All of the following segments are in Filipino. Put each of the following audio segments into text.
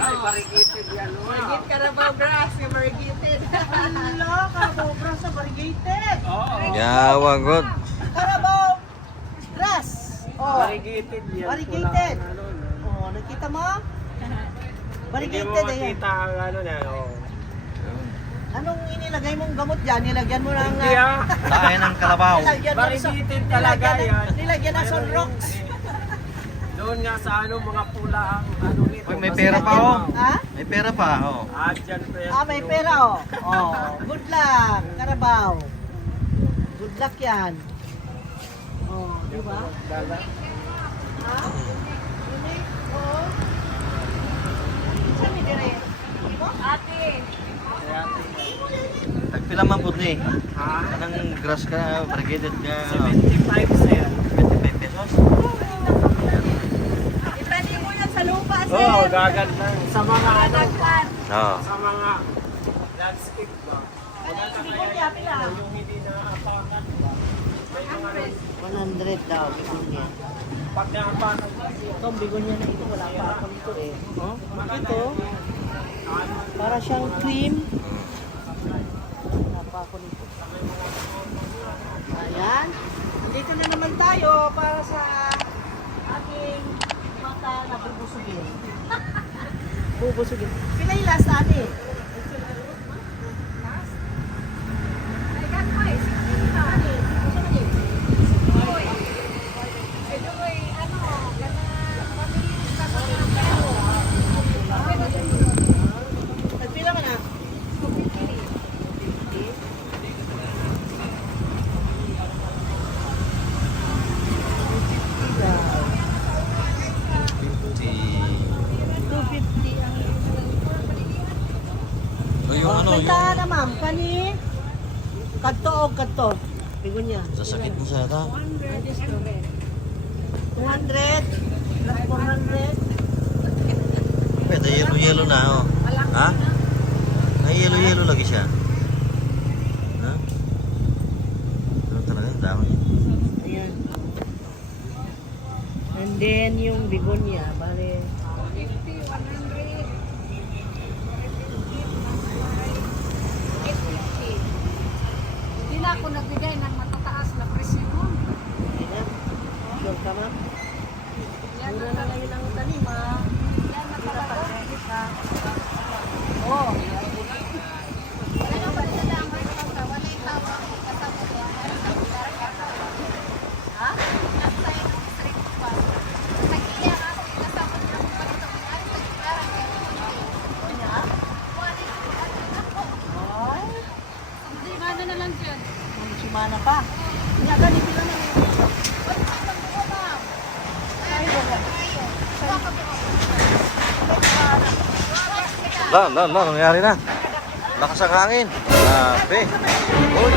Ay, variegated yan. Variegated Carabao grass, yung variegated. Wala, Carabao grass sa variegated. Oo. Yawa god. Carabao grass. Oh, Variegated yan. Variegated. Wala kang ano, no? oh, nakita mo? Hindi mo Variegated eh. makita ang ano na. Oh. Anong inilagay mong gamot dyan? Nilagyan mo ng... Hindi ah. Tayo ng kalabaw. Nilagyan mo sa... Variegated talaga yan. Nilagyan ng sunrocks. Doon nga sa ano, mga pula ang ano nito. Uy, may pera pa oh. Ha? May pera pa oh. Ah, dyan pa yan. Ah, may pera oh. Oh, good luck, Carabao. Good luck yan. Oh, di ba? Dala. Ha? Ini? Oo. Saan may dire? Ate. Kaya, Tagpila man pud ni. ha? Anang grass ka, variegated ka. 75 sir. 25 pesos. Itanim mo yan sa lupa, sir. Oo, oh, gaganda. Sa mga ano, Dagdag. Oo. sa mga landscape ba? Ano yung bigyan pila? Yung hindi naapakan ba? May mga 100 daw, bigunya. pag naapakan ba? Itong bigunya na ito, wala pa ako nito eh. Oh, ito, para siyang cream. Wala pa ako nito. Ayan. Nandito na naman tayo para sa aking mata na bubusugin. Bubusugin. Pilay last ate. Ay, gagawin. Sige na. Ate, gusto mo din? Uy. Ito ay, ano, gana, mabilis ka sa mga pero. Okay na siya. Nagpila ka na? 250. So yung ano, Benta yung na ma'am, kani kadto o kadto. Bigunya. sasakit mo sa ata. 200, plus 400. Pwede yellow na oh. Ha? Ay yellow lagi siya. Ha? Ano talaga yung dahon niya? Ayan. And then yung bigunya, bale 50, 100. 850. Hindi na ako nagbigay ng matataas na presyo nun. ayan. Sure ka ma'am? Yan Mura na na ngayon ang tanim ha. yan na talaga. Oh, Ano ba nila lang ang pagkawa? Wala yung tawag. Kasama ko. Ha? Nasa yung street pa. Nagkila nga ako. Kasama nila kung pa dito. Ay, nagkila. kanya? Wala yung ako. Ay, Hindi, mana na lang dyan. may sumana pa. Kanya ganito lang ang Wala ka pang buka, ma'am. ay, baga. Ayaw. Wala ka pang La, nangyari na. Lakas ang hangin. Grabe. Uy.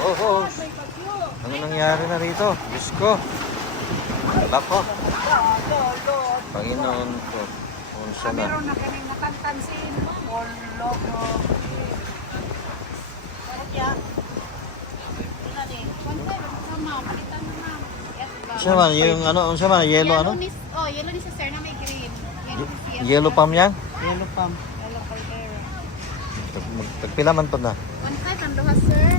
Oh. Ano nangyari na rito? Diyos ko. Lako. Panginoon ko. Unsa na. meron na kaming natantansin. Orlo ko. Kanya? Ilan eh? Palitan mo, ma'am. Yes, ba? Unsa man yung ano, unsa man yellow ano? Yellow ni sa sir na may green. Yellow ni siya. Yellow palm yan? Yellow palm. Yellow caldera. Tagpila man to na. 1.5 ang duha, sir.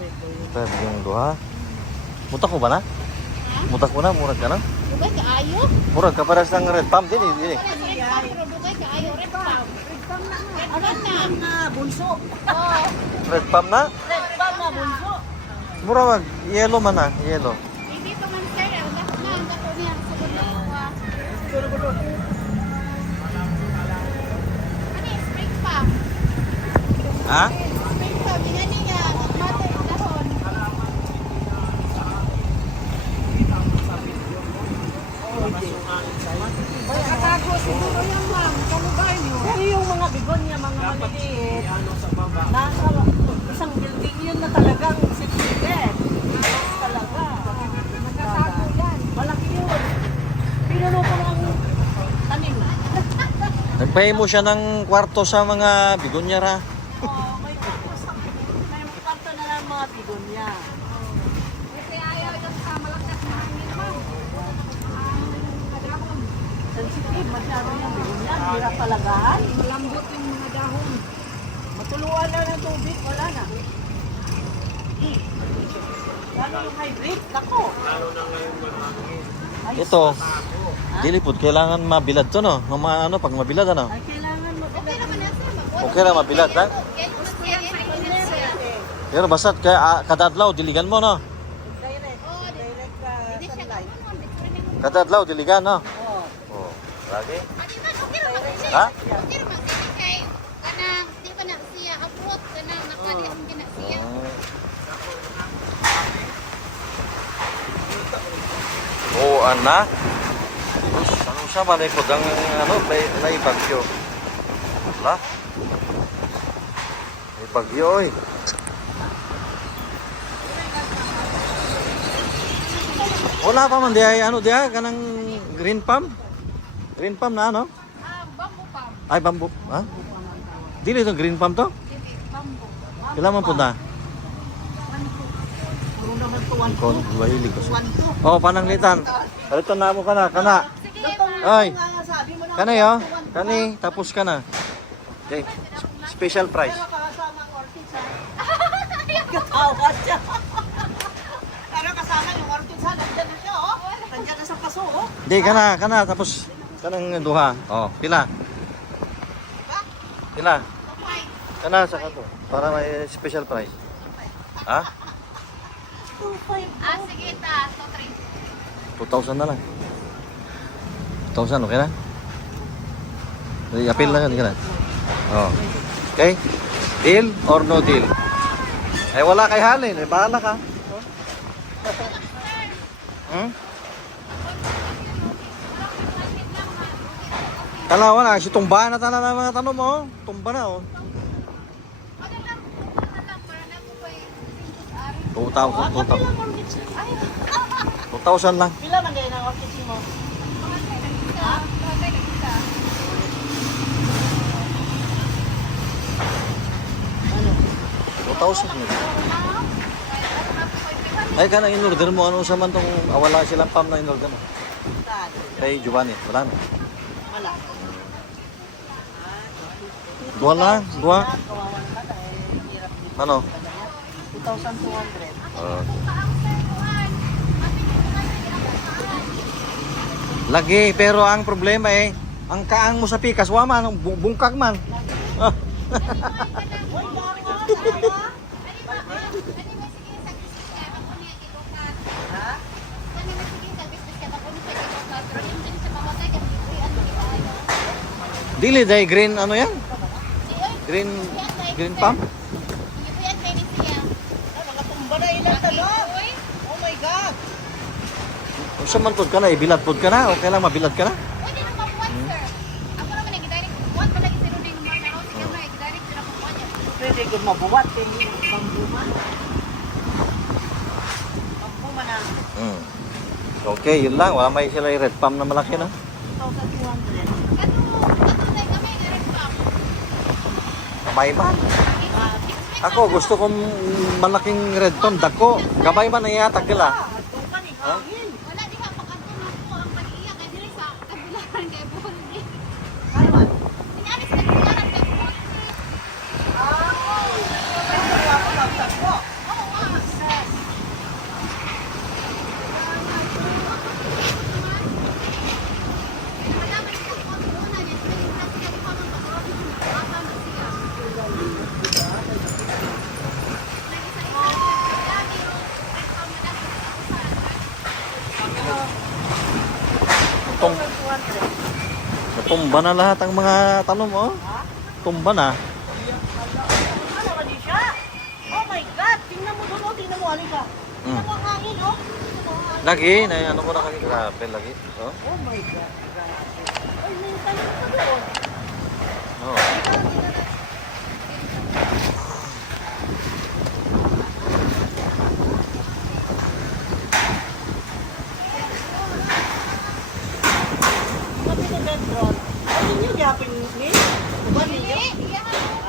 Ito yung duha. Mutak ko ba na? Mutak ko na, murag ka na. Dugay ka ayo? Murag ka para sa red palm din eh. Red palm, pero dugay ka ayo. Red palm. Red palm na. Red Ano palm na. palm na bunso? Oh. Red palm na? Red palm na bunso. Mura mag yellow man na, yellow. Hindi pa man, sir. Ang lahat na. Ang gato niya. Sugod na kuha. Ano yung spring palm? Ha? Spring palm. Yan niya. Magmate ang dahon. Katago siguro yan, ma'am. Kalubay niyo. Pero yung mga bigonya, mga maliliit, ano sa baba. nasa isang building yun na talagang secret. Talaga. Nagkatago yan. Malaki yun. Pinuno ko ng tanim. Nagpahimo mo siya ng kwarto sa mga bigonyara. Oh, may kwarto na ng mga bigonya. Kasi ayaw yung sa malakas na hangin, ma'am. Ang dahon Sensitive, masyado yung begonia. Hirap palagahan. Malambot yung mga dahon. Matuluan na ng tubig, wala na. Lalo yung hybrid, nako. Lalo na ngayon mahangin. Ay, Ito, dilipod, kailangan mabilad to, no? Ano, pag mabilad, ano? Ay, kailangan mo. Okay naman yan sir. Okay lang mabilad, ha? Gusto yan sa init sir. Pero basta't kada adlaw, diligan mo, no? Direct. Direct Hindi siya sunlight. kamunon. Kada adlaw, diligan, no? Oo. Oh, lagi. Adi man, okay naman siya. Ha? Okay naman. Kasi kay, kanang, di ka na siya abroad. Kanang, nakalihan ka na siya. Oh, ana. Ano siya malipod ang ano, may bagyo. Wala. May bagyo, oy. Wala pa man diay ano diay kanang green palm. Green palm na ano? Bamboo palm. Ay bamboo, ha? Dili to green palm to? Bamboo. Kailangan po na. Puro naman to, one Kon mahilig ko. one two. Oh, pananglitan. Halito na mo kana. Sige, Ay. Sabi mo na. Kani yo. Kani tapos ka na. Okay. Special price. Kasama ang orchids, ha? Katawa siya. Pero kasama yung orchids, ha? Nandiyan na siya, oh. Nandiyan na sa paso, oh. Di kana tapos kanang duha. Oh, pila. Pila. Kana sa kato para may special price. Ha? sige, ta. 2,000 na lang. 2,000 okay na? Apil na ka na. Oh. Okay? Deal or no deal? Eh wala kay halin, eh bahala ka. Hmm? Talawa na, si tumba na tala na mga tanong mo. Tumba na oh. 2,000 lang. Pila man din ang orchids mo? 2,000 Ay ka na in-order mo. Ano sa man tong wala silang pam na in-order mo? Saan? Kay Giovanni. Wala na. Wala. Dua lang. Dua. Kawawa naman dahil hirap din. Ano? 2,200. Lagi. Pero ang problema eh. Ang kaang mo sa pikas. Wama. Bungkag man. Ah. Dili day green ano yan? Green palm? Nakatumba na ilang tanong. Oh my God. Kung sa man pod ka na, ibilad pod ka na, o kailang mabilad ka na? Pwede kung mabuwat. Hindi pambuman. Pambuman na. Okay, yun lang. Wala may sila yung red palm na malaki na. 2,200. Kamay man. Ako, gusto kong malaking red palm. Dako. Kamay man na iatag nila. Tukan eh. Hangin. Wala di ka pagkatulog ko ang pag-iiyak kay diri sa kabilaran kay buhol ni. Ano? Tingalis ka kabilaran kay buhol ni. Tumba na lahat ang mga tanong, oh. Tumba na. Ano ba di siya? Oh my God! Tingnan mo doon, oh. Tingnan mo, halika. Tingnan mo ang hangin, oh. Tingnan mo ang hangin. Lagi, na ano ko na kami. Grabe, lagi. Oh. Oh my God. Grabe. Ay, may tayo pa doon. Oh. Sabi ni Bedron, ay, hindi niya yapin ni? Diba niya?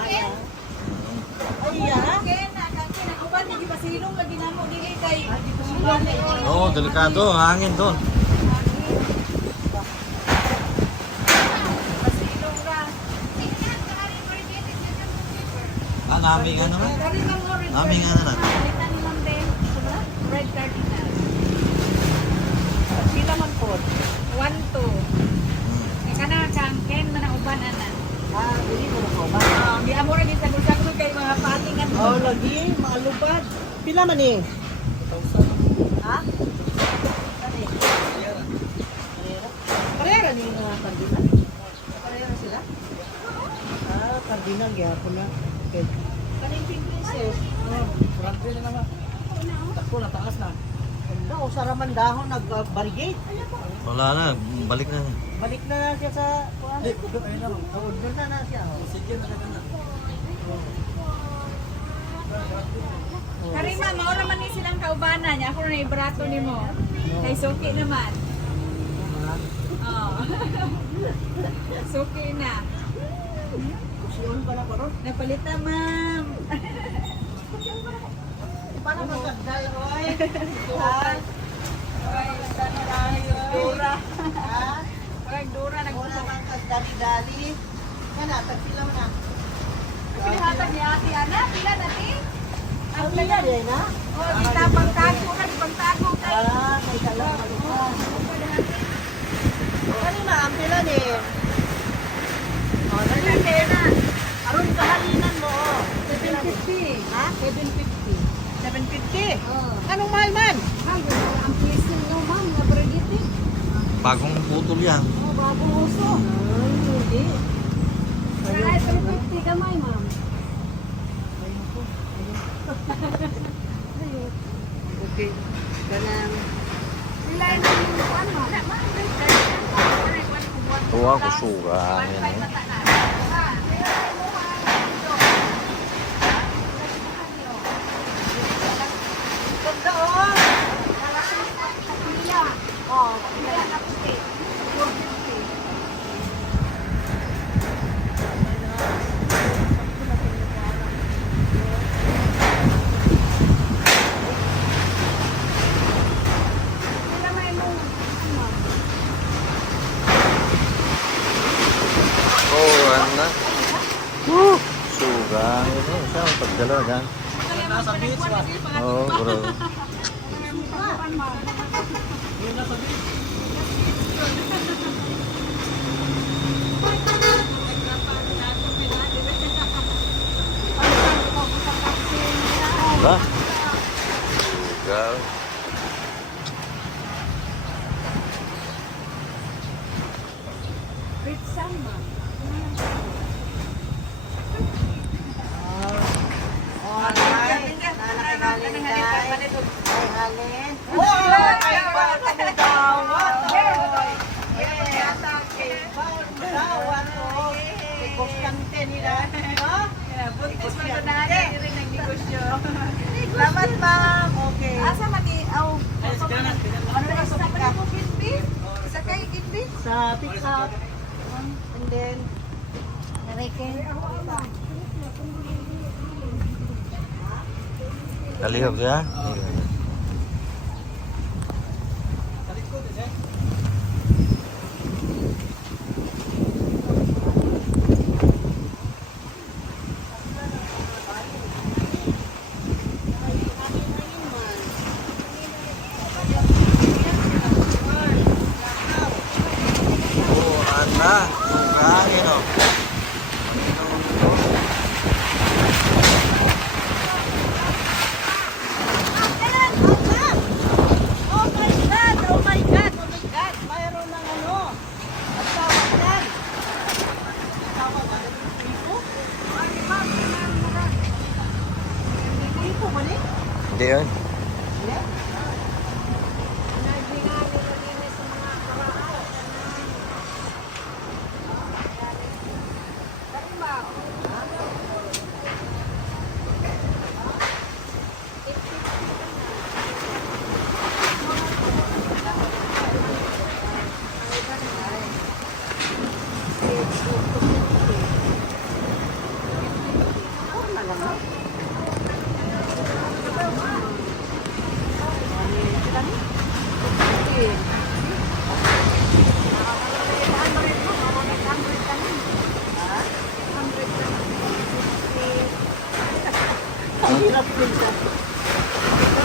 Ay, Oh, delikado. Hangin doon. naming ano? Naming ano na? Palitan lang din. Red cardinal. Sila man po. 1-2. May kana kang Ken man ang uban ana. Dili mo na ko ba? Di amo ra gid sa gusag kay mga patingan. Oh, lagi, maalubad. Pila man eh? Ha? Kani? Karera ni nga kardinal. Karera sila? Kardinal gyapon na. Okay. Kaning King Princess. Front na naman. Takbo na, taas na. Ganda, o saraman dahon nag-barricade. Wala na, balik na. Balik na siya sa... Ayun naman. Doon na siya. Oh. Sige na ka na. Karima, maura man ni silang kaubanan niya. Ako na ibrato nimo. Kay suki naman. Oh. Suki na. Kusiyon pa na pa ron. Napalitan, ma'am. Paano magkagdal, oy? Dura. Ha? Parang Dura Wala nagpusok. mang kagdali-dali. Kana, tagpilaw na. Pinahatag ni Ate Ana. Pila natin? Ang pila din, ha? Oh, di tapang tago ka. Di pang tago ka. May dalang malupan. Kani ma'am, pila din. Oh, Pila kayo na. Aron kahalinan mo, oh. 750. Ha? 750. 750. Oh. Anong mahal man? Ay, ang piso no, ma'am. Nabrigiti. Bagong putol yan. Oh, bagong uso. Hindi. Ay, 350 gamay, ma'am. Okay. Ganang. Sila yung ano? Ma'am, Tuwa ko suga. Yan, eh. Ganda, oh. Oh, Oh, ano na? Woo! Suga. Ano, siya, pagdala dyan. Nasa beach ba? Oo, bro. Yun nasa beach. Diba? Suga. Rich Samba. Alright. Nanakagalin, guys. Ay, halin. Oh, ay, bawat ang dawat. Yeah. Bawat ang dawat, oh. Ikostante nila. Ha? Buntis mo na natin rin ang negosyo. Salamat, ma'am. Okay. Asa mati aw. Ay, sige na. Ano na sa pick up? Sa kay Gitbi? Sa pick up. And then, Nareken. Kalihog siya? Sa likod, eh. Oh, ana. Suga, yun o. oh my God, oh my God, oh my God. Mayroon ng ano. At tawag yan. Tawag ano? Pipo? Pipo ba ni? Hindi yun. Hindi?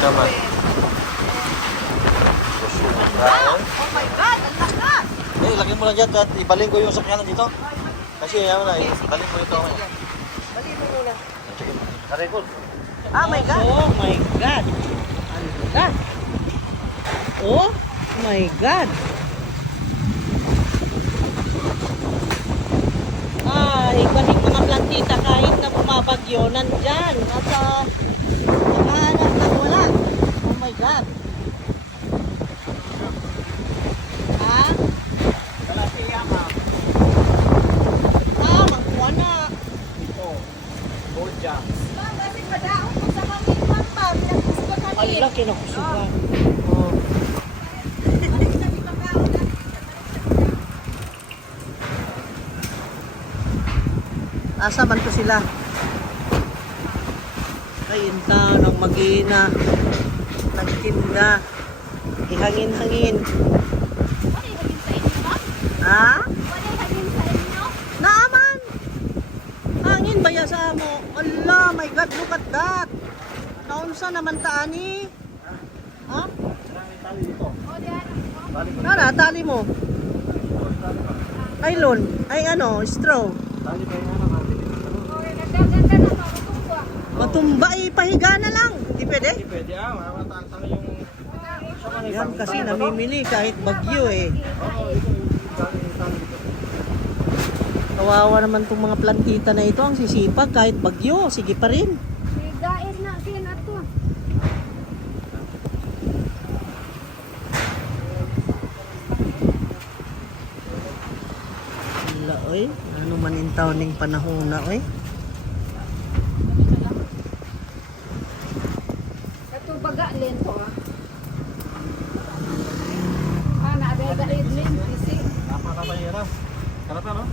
naman. Oh my God, ang lakas! Eh, lagyan mo lang dyan at ibaling ko yung sakyanan dito. Kasi yaman na, ibaling ko ito. Bali mo muna. Sige, nakarecord. Oh my God! Oh my God! Ang lakas! Oh my God! Ibalik mga plantita kahit na bumabagyo, nandyan. Nasa nakahanap na wala. Oh my God! Ha? Kalasiya ka. Magkuha na. Ito. Bojack. Kasi madaong kung sa hangin man pa, pinagpusto ka Ay, rin. lang kinakusugan. Oh. Asa man to sila? Ay, inta ng magina. Nagtinda. Ihangin-hangin. Ano yung hangin sa inyo, ma'am? Ha? Ano yung hangin sa inyo? Naaman! Hangin ba ya sa mo? Allah, my God, look at that! Naunsa naman taani? Ha? O, diyan. Nara, tali mo. Nylon. Ay ano, straw. Nagdaganda na makukuha. Matumba, pahiga na lang. Di pwede? Hindi pwede mamatang yung... Yan kasi namimili kahit bagyo eh. Kawawa naman tong mga plantita na ito. Ang sisipag kahit bagyo. Sige pa rin. Sigain na sin ato. Wala oy. Ano man in taon ng panahon na oy. Ito baga lento ah. Naabega idlin. Isi. Napakapahirap. Karata, no?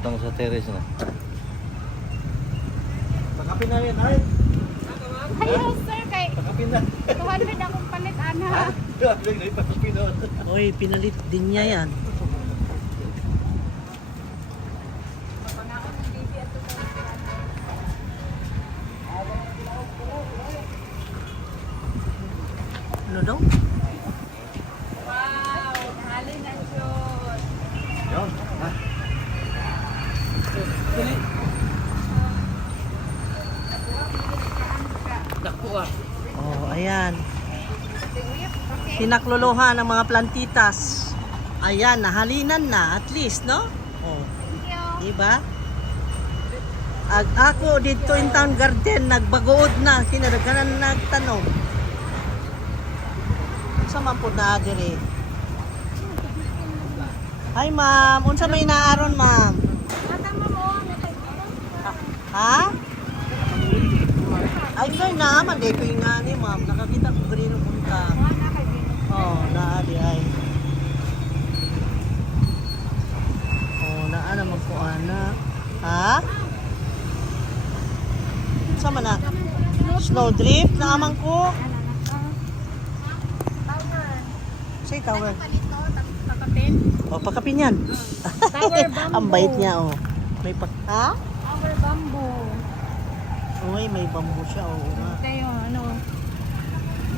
Itong sa terrace na. Pakapin na rin, ay. Ayaw sir, kay Pakapin na. 200 akong palit ana. Pakapin na. Oy, pinalit din niya yan. Ano daw? Wow, halin ang Diyos. Yun. Naku ah. Oh, ayan. Pinakluluhan ng mga plantitas. Ayan, nahalinan na at least, no? Oh, Thank you. diba? Ako dito in town garden nagbagood na kinaraganan nagtanong. Sa man po na dire. Hi ma'am, unsa may naaron ma'am? Mata mo mo. Ha? Ay kay naman di ko nga ni ma'am, nakakita ko green punta. Oh, naadi ay. Oh, naa naman ko ana. Ha? Sama na. Snowdrift na amang ko. Say tower. Papapin. Oh, pakapin yan. Tower bamboo. Ang bait niya, oh. May pak... Ha? Our bamboo. Uy, may bamboo siya, oo nga. Tayo, ano?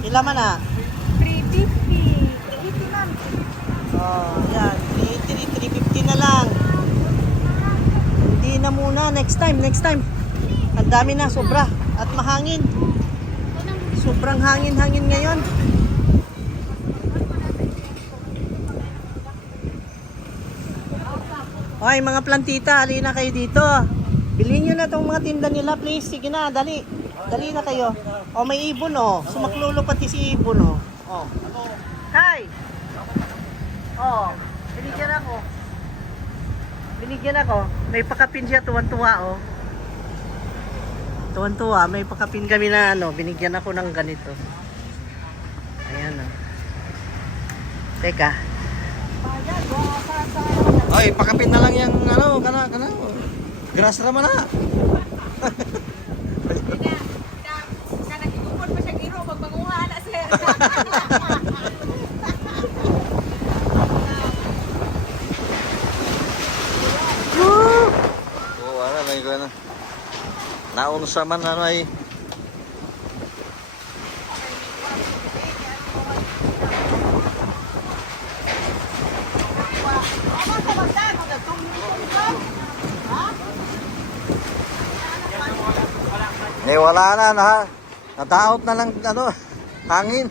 Ilan man na? 350. 350 ma'am. Oh, yan. 350 na lang. Hindi na muna. Next time, next time. Ang dami na, sobra. At mahangin. Sobrang hangin-hangin ngayon. Hoy, mga plantita, halina kayo dito. Bilhin nyo na itong mga tinda nila, please. Sige na, dali. Dali na kayo. O, may ibon, o. Sumaklulo pati si ibon, o. O. Hi! O, binigyan ako. Binigyan ako. May pakapin siya, tuwan-tuwa, o. Tuwan-tuwa, may pakapin kami na, ano, binigyan ako ng ganito. Ayan, o. Teka. Ay, pakapin na lang yung ano, kana. Grass naman na. Kanakikupon pa siya giro, magbanguha na sir. Oo, ano, may ko na. Naon sa man ano ay. Eh wala na. Nataot na lang ano, hangin.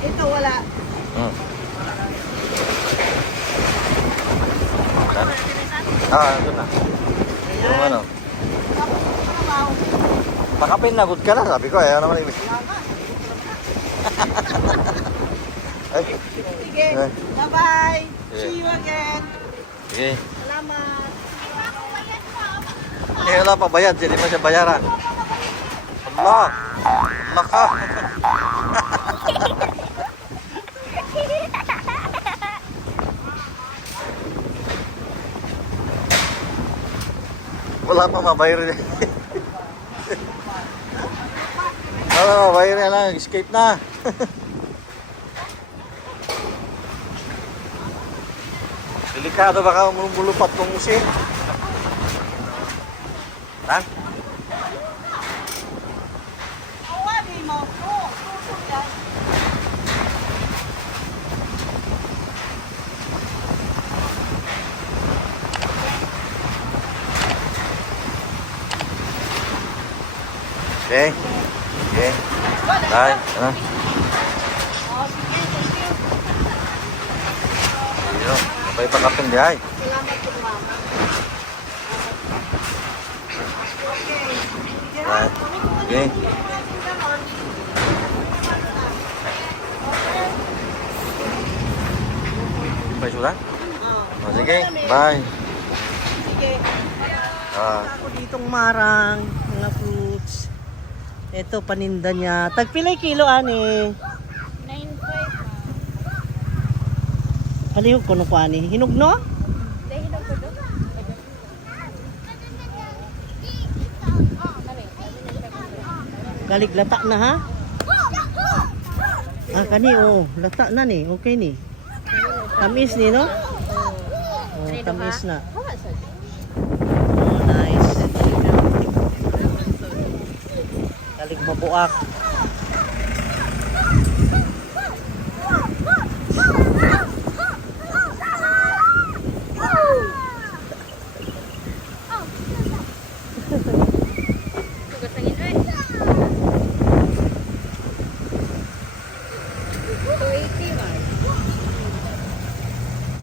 Ito wala. Hmm. Ito na. Yung ano. Pakapinagod ka na, sabi ko. Ayaw naman ibig. Ay. Sige. Bye-bye. See you again. Sige. Salamat. Eh, wala pa bayad. Hindi mo siya bayaran. Allah. Allah ka. Wala pa mabayar niya. Wala mabayar niya lang. Escape na. Delikado baka mululupat kong usin. Ha? Awali mo. Yan. Okay. Okay. Bye. Ano? Oh, sige. Thank you. Ayun. Sabay pa kapin di ay. Salamat po, mama. Okay. Sige, ha? Bye. Okay. Bye, Sura. Oh, sige. Bye. Sige. Ah. Ako ditong marang, mga fruits. Ito, paninda niya. Tagpilay kilo, ani. 9.5. Halihog ko nung ani. Hinog, no? Dahil lang ko doon. Galig lata na, ha? Ah, kani, oh. Lata na ni. Okay ni. Tamis ni, no? Oh, tamis na. Oh, nice. Galig mabuak.